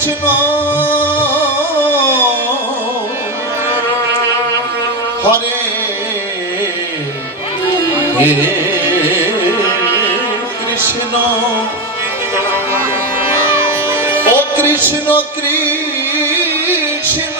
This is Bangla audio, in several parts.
কৃষ্ণ। হরে কৃষ্ণ। ও কৃষ্ণ কৃষ্ণ।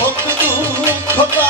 কত দুঃখ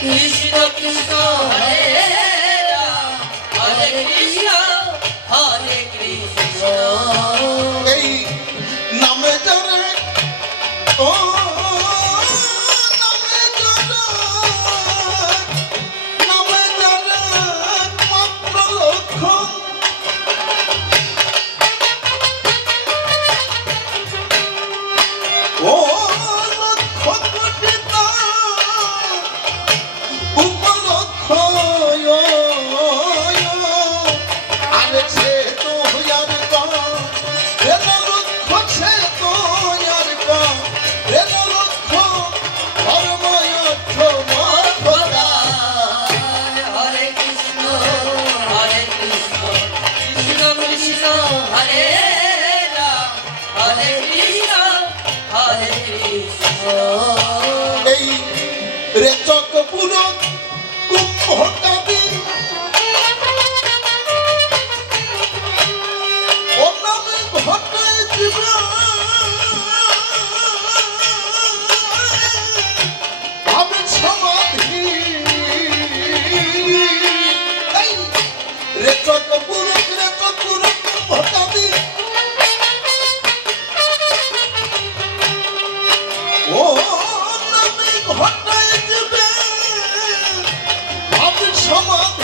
कृष्ण कृष्ण हरे এই রেচক পুরো কুম্ভটা নামে ঘটায় দিবে আমি সমাধি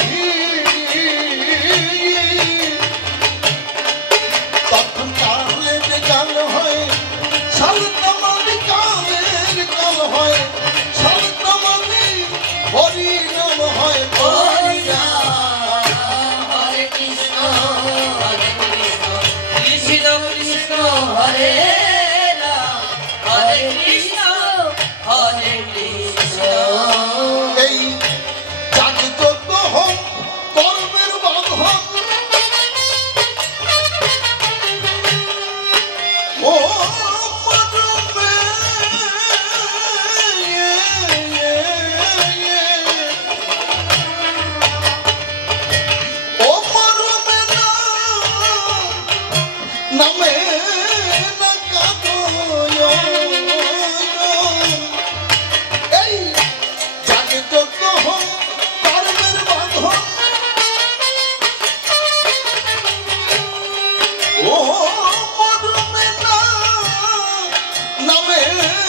নামে